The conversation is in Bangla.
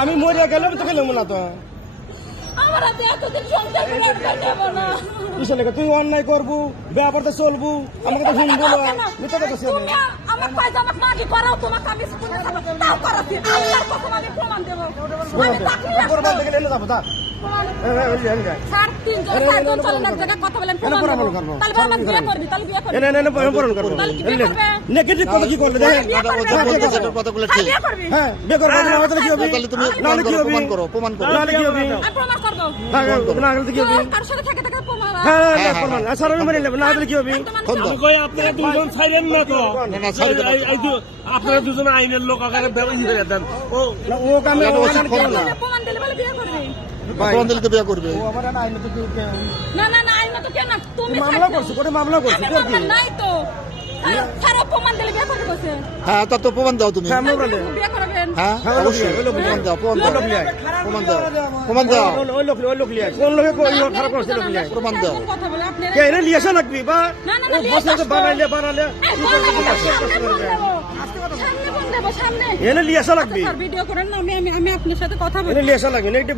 আমি মরিয়া গেলে তোকে নেব না তো তুই অন্যায় করব ব্যাপারটা চলবো আমাকে তো শুনব না মিথ্যা কথা এনে এনে, এনে, এনে, এনে, কথা বলেন তাহলে তাহলে তাহলে? নেগেটিভ কথা কি করবে। দেখেন কথাগুলো তাহলে ঠিক। হ্যাঁ বিয়ে করব না হলে কি হবে? তাহলে তুমি নাহলে কি হবে? প্রমাণ করো প্রমাণ করো। নাহলে কি হবে? আমি প্রমাণ করব। না না হলে কি হবে? কার সাথে থেকে থেকে প্রমাণ হ্যাঁ হ্যাঁ, হ্যাঁ হ্যাঁ, প্রমাণ। স্যার আমি মেনে নেব না হলে কি হবে? ফোন কই আপনারা দুজন ছাইলেন না তো? না, না, ছাড়ি দেবো। এই- এই যে আপনারা দুজন আইনের লোক আকারে ব্যবহার হয়ে দেন ও ও কামে ও ওষুধ কামে খাও কেন না। না প্রমাণ দিলে বলে বিয়ে করবি। প্রমাণ দিলে তো বিয়ে করবে। ও আমার একটা আইনে তো কেউ- কেউ- না না না আইন তো কেন তুমি মামলা করছ। কোটে মামলা করছ? আমি নাই তো। হ্যাঁ তা তো প্রমাণ দাও তুমি। হ্যাঁ হ্যাঁ হ্যাঁ, অবশ্যই। প্রমাণ দাও প্রমাণ দাও। প্রমাণ দাও। প্রমাণ দাও। ওই- লোক ওই লোক লিয়ে কোন লোকে কোন লোক খারাপ করছে লোক লিয়ে প্রমাণ দাও। কে এনে লিয়েছে লাগবি বা ও বসে লিয়ে তো বানাইলে সামনে এনে লিয়েছে লাগবি? ভিডিও করেন না আমি আমি আমি আপনার সাথে কথা বলি। এনে লিয়েছে লাগবি? নেগেটিভ